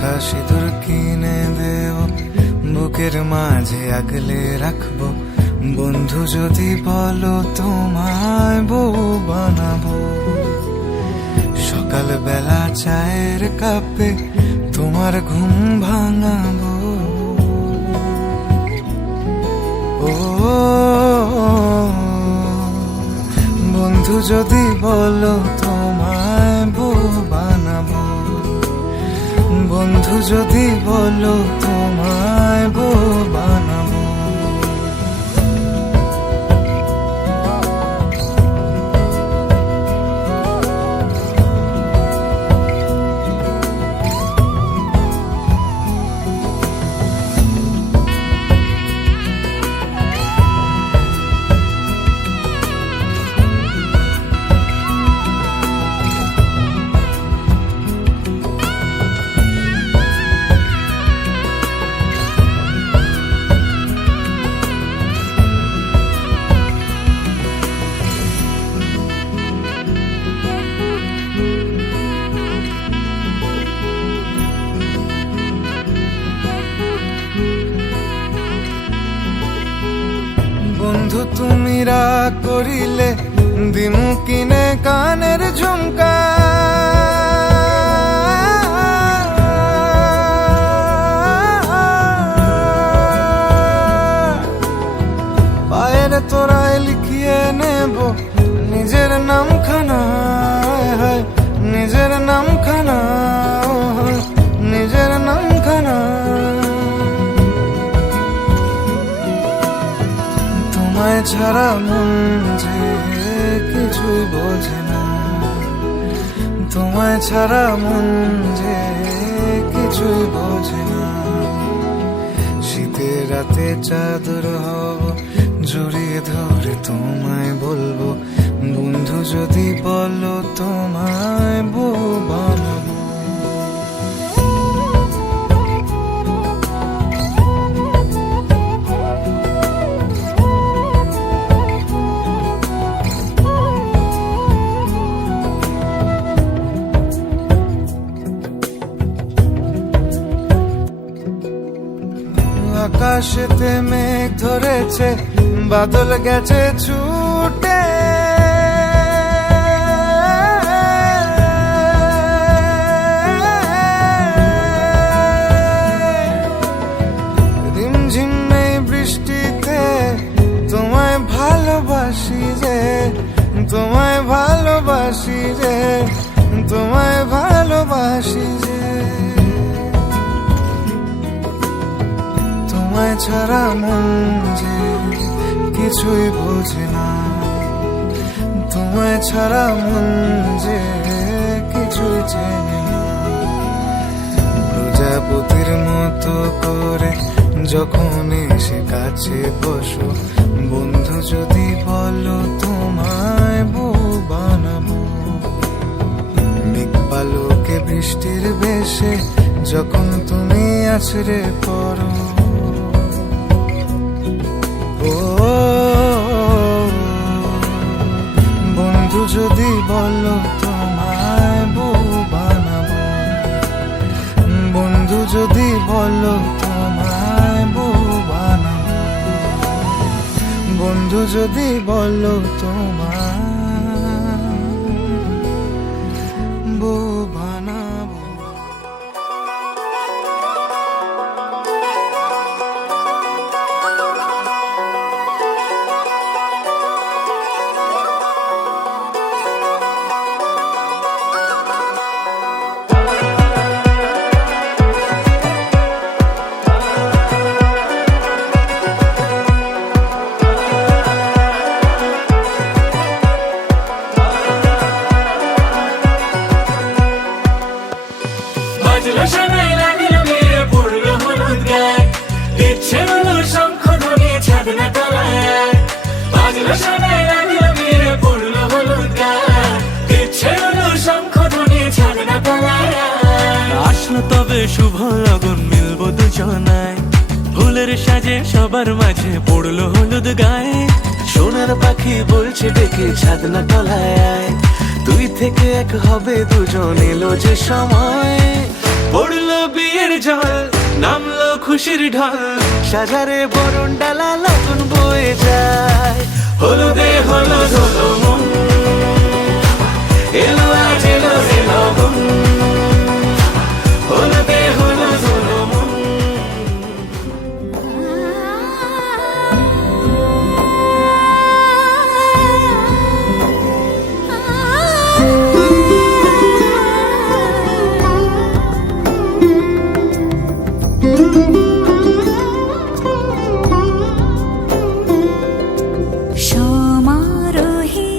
মাখা সিঁদুর কিনে দেব, বুকের মাঝে আগলে রাখবো। বন্ধু যদি বলো তোমায় বউ বানাবো, সকাল বেলা চায়ের কাপে তোমার ঘুম ভাঙাবো। ও বন্ধু যদি বলো তোমায় বউ বানাবো, বন্ধু যদি বলো তোমায় বউ বানাবো। বন্ধু তুমি রাগ করিলে দিমু কিনে কানের ঝুমকা, পায়ের তোরায় লিখিয়ে নেব নিজের নামখানা, নিজের নামখানা, নিজের নামখানা। তোমায় ছাড়া মন যে কিছুই বোঝে না, তোমায় ছাড়া মন যে কিছুই বোঝে না। শীতের রাতে চাদর হব, জড়িয়ে ধরে তোমায় বলবো, বন্ধু যদি বলো তোমায় বউ বানাবো। আকাশেতে মেঘ ধরেছে, বাদল গেছে ছুটে, রিমঝিম এই বৃষ্টিতে তোমায় ভালোবাসি রে, তোমায় ভালোবাসি রে, তোমায় ভালোবাসি রে। তোমায় ছাড়া মন যে কিছুই বোঝে না, তোমায় ছাড়া মন যে কিছুই চেনে না। প্রজাপতির মতো করে যখন এসে কাছে বসো, বন্ধু যদি বলো তোমায় বউ বানাবো। মেঘ পালকে বৃষ্টির বেশে যখন তুমি আছড়ে পড়ো, ও বন্ধু যদি বলো তোমায় বউ বানাবো, বন্ধু যদি বলো তোমায় বউ বানাবো, বন্ধু যদি বলো তোমায় বউ বানাবো। আসলো তবে শুভ লগন, মিলবো দুজনায়, ফুলের সাজে সবার মাঝে পড়লো হলুদ গায়ে। সোনার পাখি বলছে ডেকে ছাদনা তলায়, তুই থেকে এক হবে দুজন, এলো যে সময় পড়লো বিয়ে। চোখের জল, নামলো খুশির ঢল, সাজারে বরণ ডালা লগন বয়ে যায়। হলুদে হলুদ হলো মন, এলো আজ এলো হে লগন, হলুদে হলুদ হলো মন। সমারোহে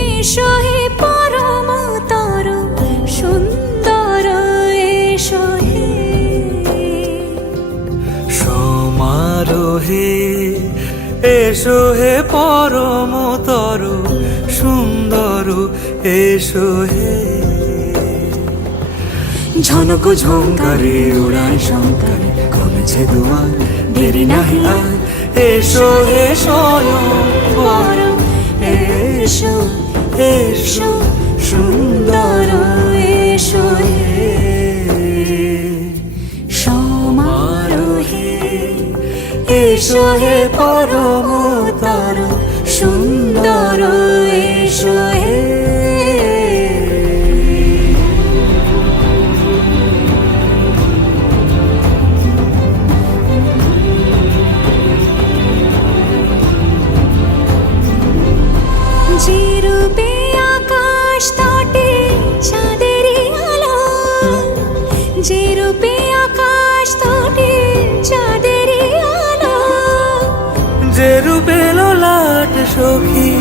এসো হে পরমতর সুন্দর এসো হে। সমারোহে এসো হে পরমতর সুন্দর এসো হে। ঝনক ঝঙ্কারে উড়ায় শঙ্কারে কমেছে দুয়ার, দেরি নাহি আর এসো হে স্বয়ং বর এসো এসো সুন্দর এসো হে। সমারোহে এসো হে পরমতর সুন্দর এসো হে। যে রূপে আকাশ তটে চাঁদেরই আলো, যে রূপে আকাশ তটে চাঁদেরই আলো, যে রূপে লোলাট সখী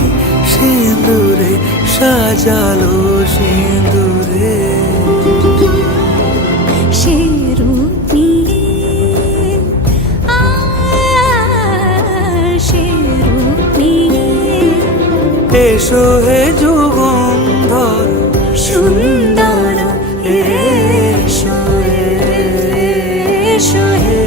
সিঁদুরে সাজালো সিঁদুরে। সে রূপ নিয়ে সে রূপ নিয়ে এসো হে যুগন্ধর সুন্দর এসো এসো হে।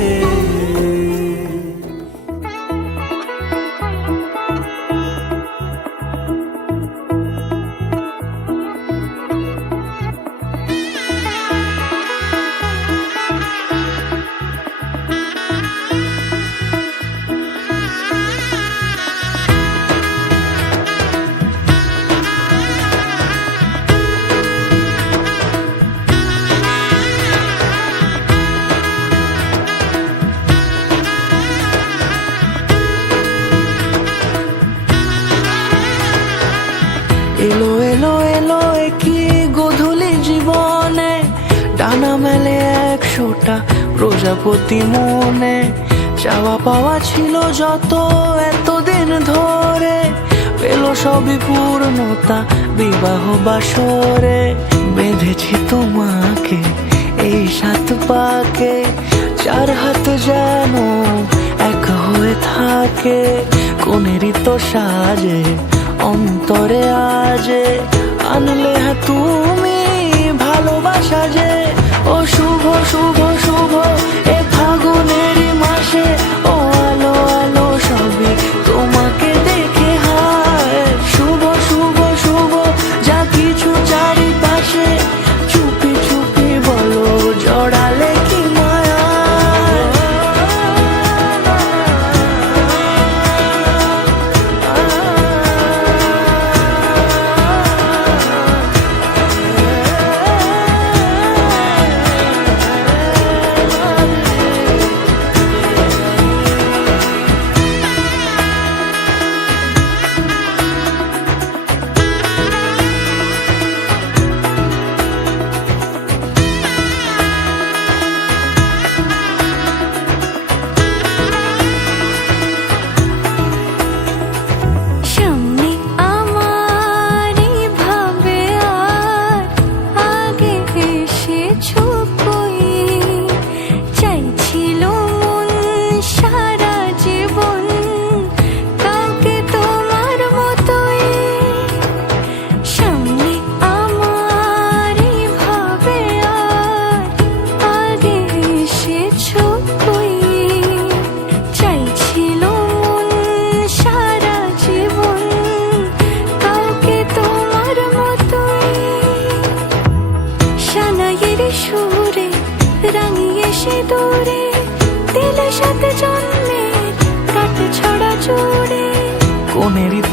এলো এলো এলো কি গোধূলি জীবনে, ডানা মেলে 100টা প্রজাপতি মনে। চাওয়া পাওয়া ছিল যত এতদিন ধরে, পেল সবই পূর্ণতা বিবাহ বাসরে। বেঁধেছি তোমাকে এই 7 পাকে, 4 হাত যেন এক হয়ে থাকে। কোনেরই তো সাজে অন্তরে আজে, আনলে হ্যাঁ তুমি ভালোবাসা যে। ও শুভ শুভ শুভ এ ফাগুনেরই মাসে, ও আলো আলো সবই তোমাকে দেখে হায়। শুভ শুভ শুভ যা কিছু চারিপাশে, চুপি চুপি বলো জড়ালে কি মায়া।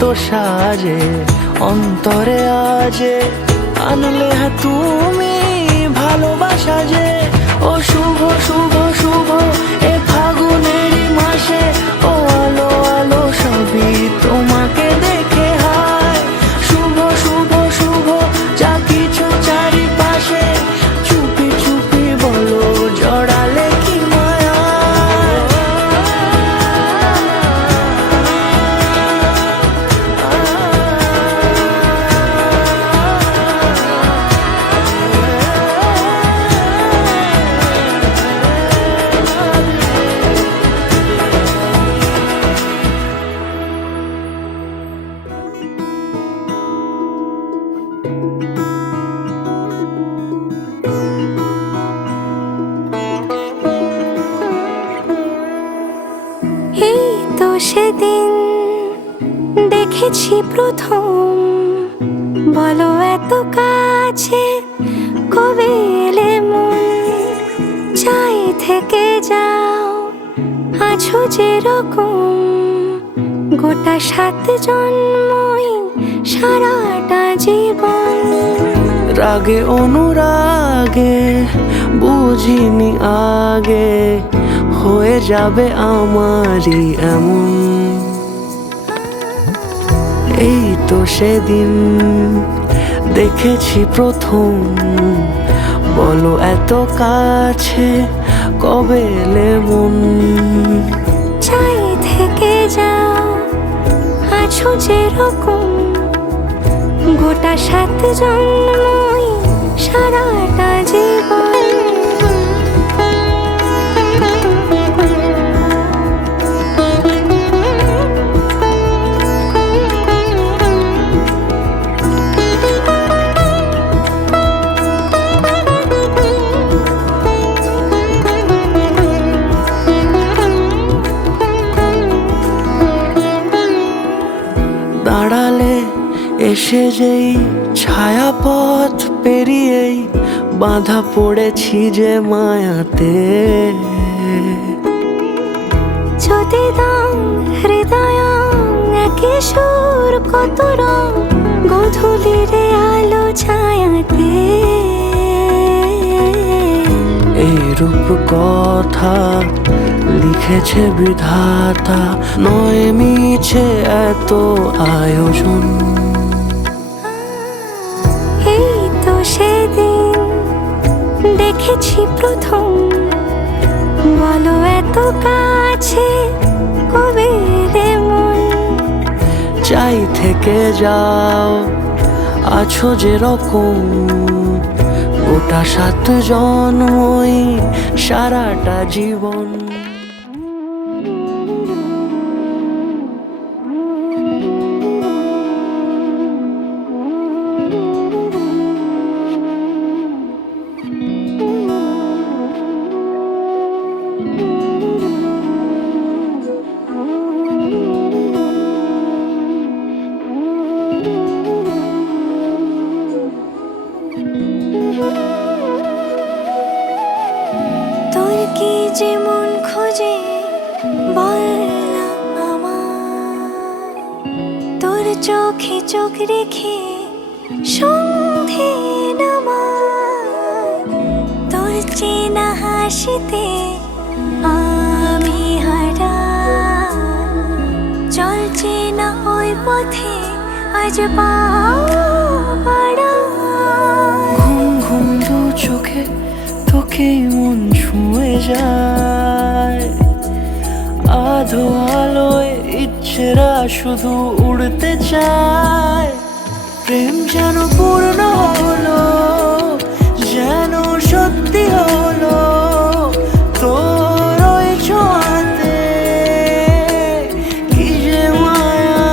আলো সাজে অন্তরে আজে আনলে হ্যাঁ তুমি ভালোবাসা যে ও শুভ শুভ শুভ এ ফাগুনেরই মাসে ও আলো আলো সবই তোমাকে দেখে হায় শুভ শুভ শুভ যা কিছু চারিপাশে চুপি চুপি বলো জড়ালে কি মায়া এই তো সেদিন দেখেছি প্রথম বলো এত কাছে কবে এলে মন চাই থেকে যাও আছো যেরকম গোটা 7 জন্মই সারাটা জীবন রাগে অনুরাগে বুঝিনি আগে হয়ে যাবে আমারই এমন এই তো সেদিন দেখেছি প্রথম বলো এত কাছে কবে এলে মন চাই থেকে যাও আছো যেরকম গোটা 7 জন্মই সারাটা জীবন দাঁড়ালে এসে যেই ছায়াপথ পেরিয়েই বাঁধা পড়েছি যে মায়াতে যদি দাও হৃদয় একে সুর কত রং গধূলিরে আলো ছায়াতে এই রূপ কথা লিখেছে বিধাতা নয় মিছে এত আয়োজন এই তো সেদিন দেখেছি প্রথম বলো এত কাছে কবে এলে মন চাই থেকে যাও আছো যেরকম গোটা 7 জন্মই সারাটা জীবন তোর কি যে মন খোঁজে বল না আমায় তোর চোখে চোখ রেখে সন্ধে নামায় তোর চেনা হাসিতে আমি হারা চলছে না ওই পথে আজ পাও পাড়া ঘুম ঘুম দু চোখে তোকে মন ছুঁয়ে যায় আধো আলোয় ইচ্ছেরা শুধু উড়তে চায় প্রেম যেন পূর্ণ হলো যেন সত্যি হলো তোর ওই ছোঁয়াতে কি যে মায়া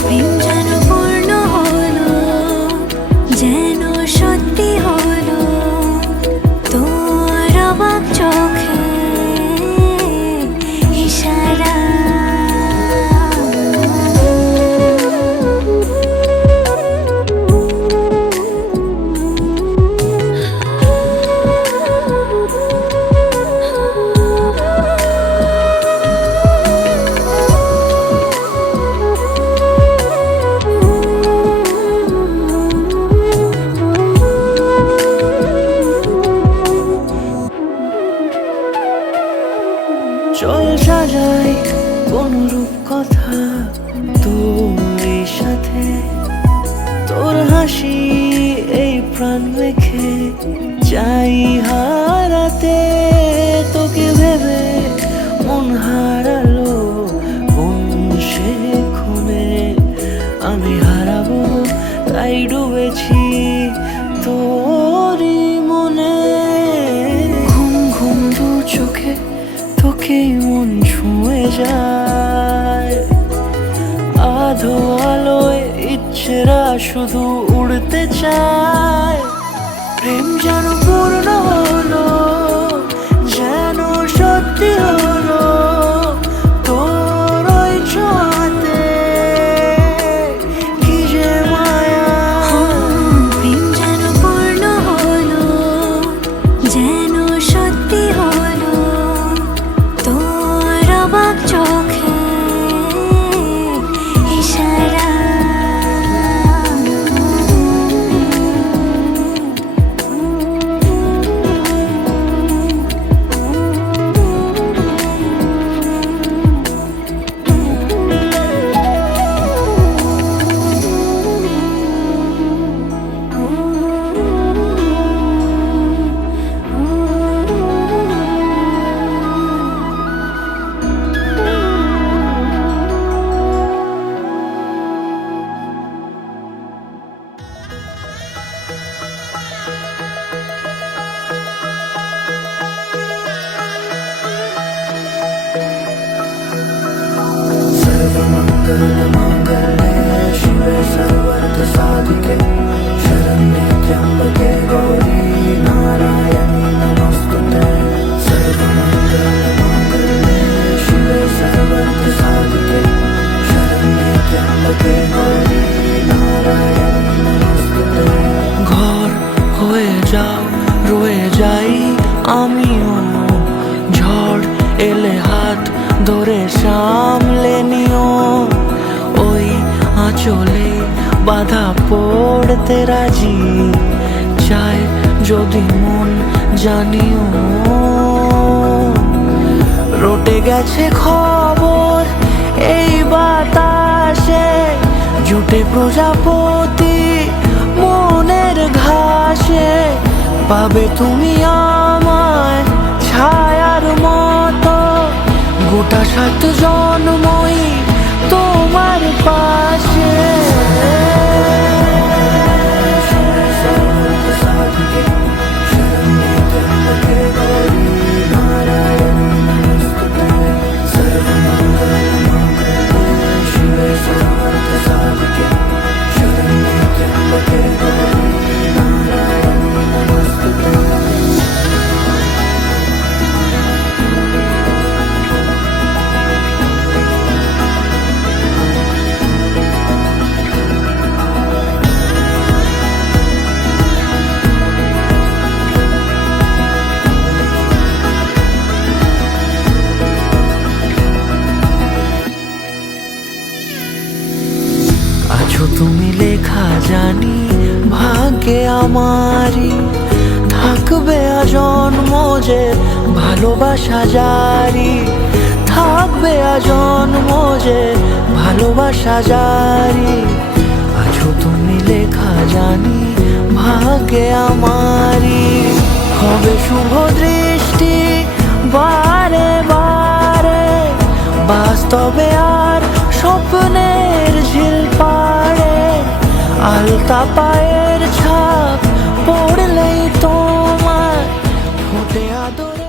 প্রেম যেন পূর্ণ হলো যেন সত্যি হলো তোর অবাক চোখে ইশারা হাসি এই প্রাণ রেখে চাই হারাতে তোকে ভেবে মন হারালো কোন সে খুনে আমি হারাবো তাই ডুবেছি তোরই মনে ঘুম ঘুম দু চোখে তোকেই মন ছুঁয়ে যায় আধো আলোয় ইচ্ছেরা শুধু উড়তে চায় প্রেম যেন পূর্ণ হলো যেন সত্যি হলো তোর ওই ছোঁয়াতে কি যে মায়া প্রেম যেন পূর্ণ হলো যেন সত্যি হলো তোর অবাক চোখে ইশারা ঘর হয়ে যাও রয়ে যাই আমিও ঝড় এলে হাত ধরে সামলে নিও ওই আঁচলে বাধা পড়তে রাজি চাই যদি মন জানিও রটে গেছে খবর এই বাতাসে জুটে প্রজাপতি মনের ঘাসে পাবে তুমি আমায় ছায়ার মতো গোটা 7 জন্মই তোমার পাশে আছো তুমি লেখা জানি ভাগ্যে আমারই থাকবে আজন্ম যে ভালোবাসা জারি থাকবে আজন্ম যে ভালোবাসা জারি আছো তুমি লেখা জানি ভাগ্যে আমারই হবে শুভ দৃষ্টি বারে বারে বাস্তবে আর স্বপ্নের ঝিল পাড়ে আলতা পায়ের ছাপ পড়লেই তোমার ফোটে আদরে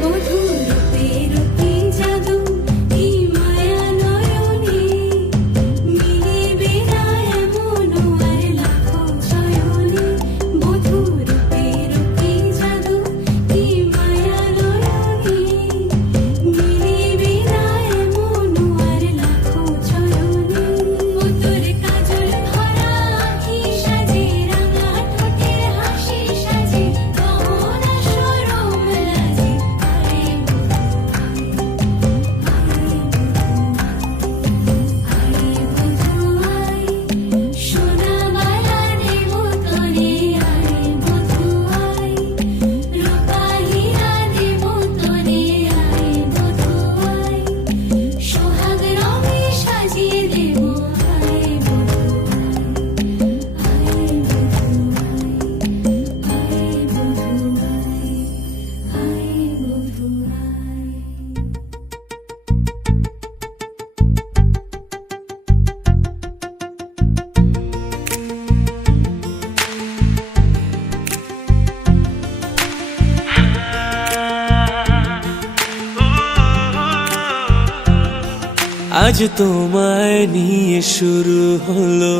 বধূরূপের কি জাদু কি মায়া নয়নে মিলিবে না এমন আর লাখো চয়নে বধূরূপের কি জাদু কি মায়া নয়নে মিলিবে না এমন আর লাখো চয়নে তোর কাজল ভরা আঁখি সাজে রাঙা ঠোঁটে হাসি সাজে গহনা সরম লাজে আরে বধুয়াই সোনা মালা দেব তোরে আরে বধুয়াই রূপা হীরা দেব তোরে আরে বধুয়াই সোহাগ রঙে সাজিয়ে দেব আরে আজ তোমায় নিয়ে শুরু হলো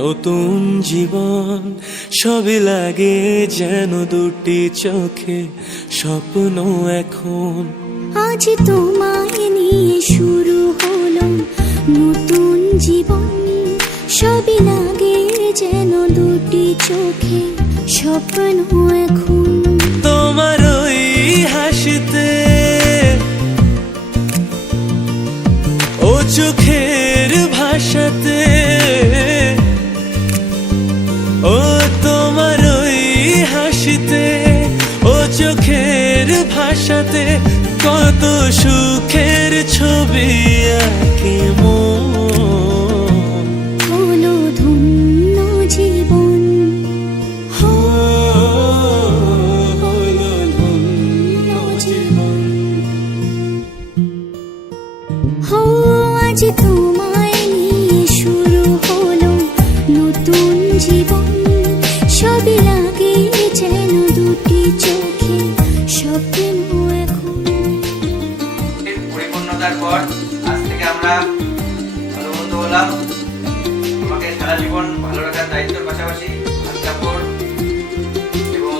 নতুন জীবন, সবই লাগে যেন দুটি চোখে স্বপ্ন এখন। আজ তোমায় নিয়ে শুরু হলো নতুন জীবন, সবই লাগে যেন দুটি চোখে স্বপ্ন এখন। তোমার ওই হাসিতে ও চোখের ভাষাতে, ও তোমার ওই হাসিতে ও চোখের ভাষাতে কত সুখের ছবি আঁকে মন। হলো ধন্য জীবন, হলো ধন্য জীবন। হো আজ তোমায় নিয়ে শুরু হলো নতুন জীবন, সবই লাগে যেন দুটি চোখে স্বপ্ন এখন। পরিপূর্ণতার পর আজ থেকে আমরা ভালো বন্ধু হলাম। আমাকে সারা জীবন ভালো রাখার দায়িত্বের পাশাপাশি হাত কাপড় এবং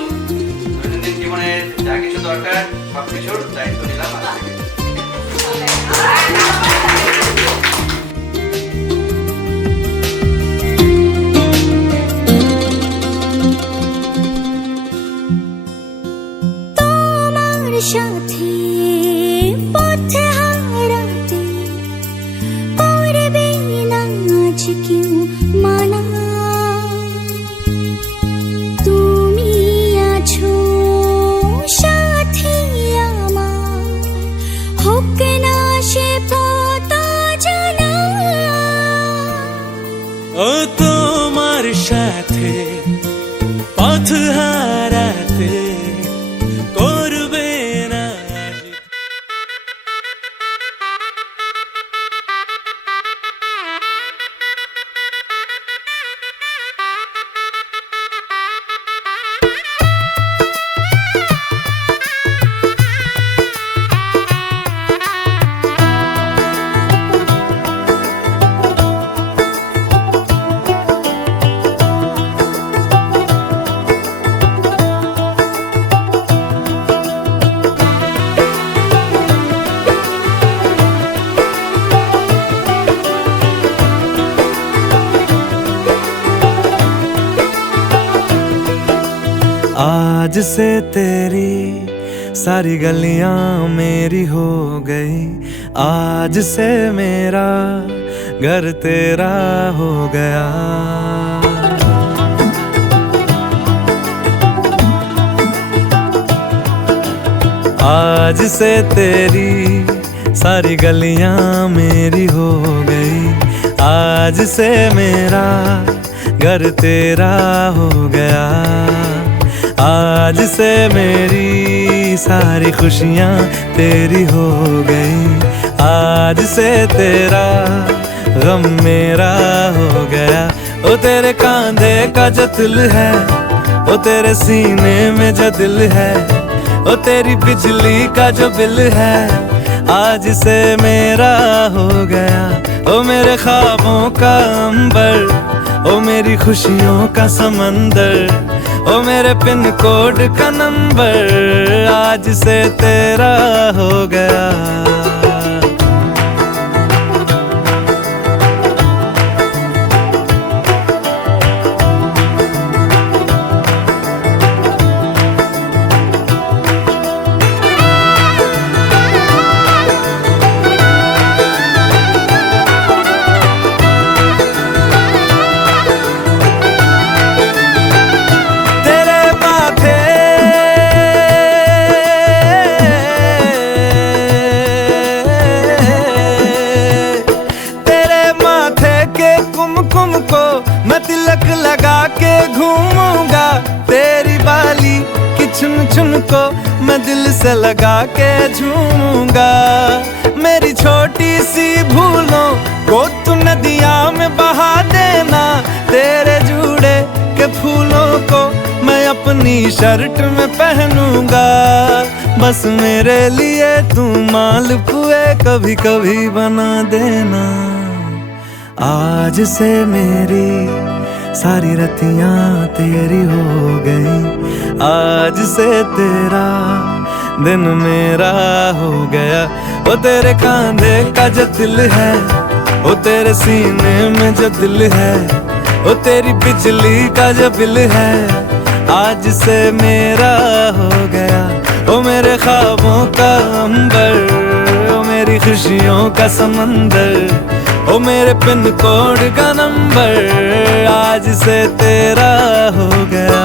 দৈনন্দিন জীবনের যা কিছু দরকার সব কিছুর দায়িত্ব নিলাম আজ থেকে। তোমার সাথে পথে হারাতে করবে না আজ কেউ মানা। তুমি আছো সাথী আমার, হোক না সে পথ জানা। ও তোমার সাথে পথ হারাতে করবে না আজ। आज से तेरी सारी गलियां मेरी हो गई, आज से मेरा घर तेरा हो गया। आज से तेरी सारी गलियां मेरी हो गई, आज से मेरा घर तेरा हो गया। आज से मेरी सारी खुशियां तेरी हो गई, आज से तेरा गम मेरा हो गया। ओ तेरे कांधे का जो दिल है, ओ तेरे सीने में जो दिल है, ओ तेरी बिजली का जो बिल है आज से मेरा हो गया। ओ मेरे ख्वाबों का अंबर, ओ मेरी खुशियों का समंदर, ओ मेरे पिन कोड का नंबर आज से तेरा हो गया। मैं तिलक लगा के घूमूंगा, तेरी बाली की चुन चुन को मैं दिल से लगा के झूमूंगा। मेरी छोटी सी भूलों को तू नदिया में बहा देना, तेरे जूड़े के फूलों को मैं अपनी शर्ट में पहनूंगा। बस मेरे लिए तू मालपुए कभी कभी बना देना। आज से मेरी सारी रतियां तेरी हो गई, आज से तेरा दिन मेरा हो गया। वो तेरे कांधे का जो दिल है, वो तेरे सीने में जो दिल है, वो तेरी बिजली का जो बिल है आज से मेरा हो गया। वो मेरे ख्वाबों का अंबर, वो मेरी खुशियों का समंदर, ओ मेरे पिन कोड का नंबर आज से तेरा हो गया।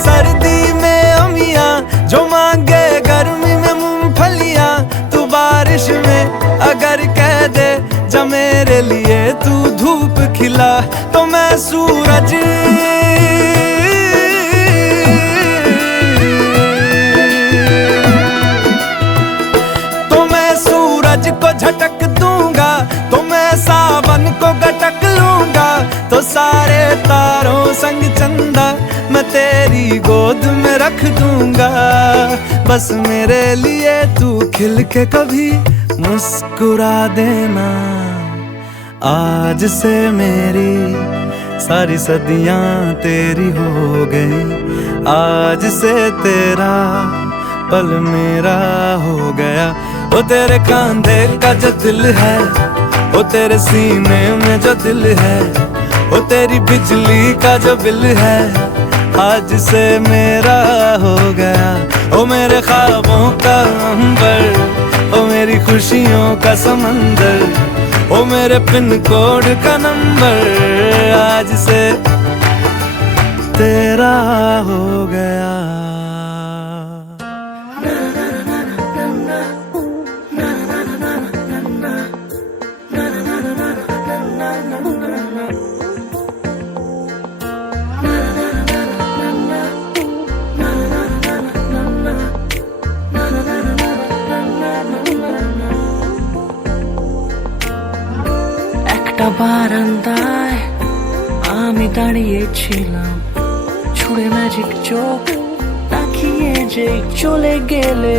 सर्दी में अमियां जो मांगे गर्मी में मूंगफलियां, तू बारिश में अगर कह दे जा मेरे लिए तू धूप खिला, तो मैं सूरज को झटक दूंगा, तो मैं सावन को गटक लूंगा। तो सारे तारों संग चंदा मैं तेरी गोद में रख दूंगा। बस मेरे लिए तू खिल के कभी मुस्कुरा देना। आज से मेरी सारी सदियां तेरी हो गई, आज से तेरा पल मेरा हो गया। वो तेरे कांधे का जो दिल है, वो तेरे सीने में जो दिल है, वो तेरी बिजली का जो बिल है आज से मेरा हो गया। ओ मेरे ख्वाबों का अंबर, ओ मेरी खुशियों का समंदर, ओ मेरे पिन कोड का नंबर आज से तेरा हो गया। বারান্দায় আমি দাঁড়িয়েছিলাম, ছুঁড়ে ম্যাজিক চোখ তাকিয়ে যে চলে গেলে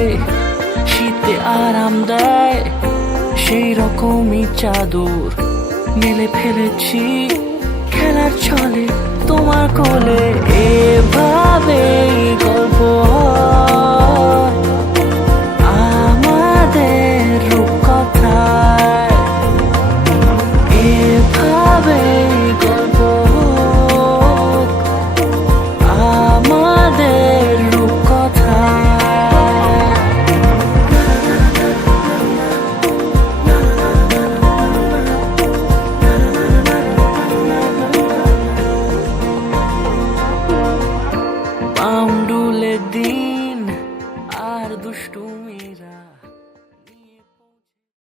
শীতে আরাম দেয় সেই রকমই চাদর মেলে ফেলেছি খেলার ছলে তোমার কোলে। এভাবে গল্প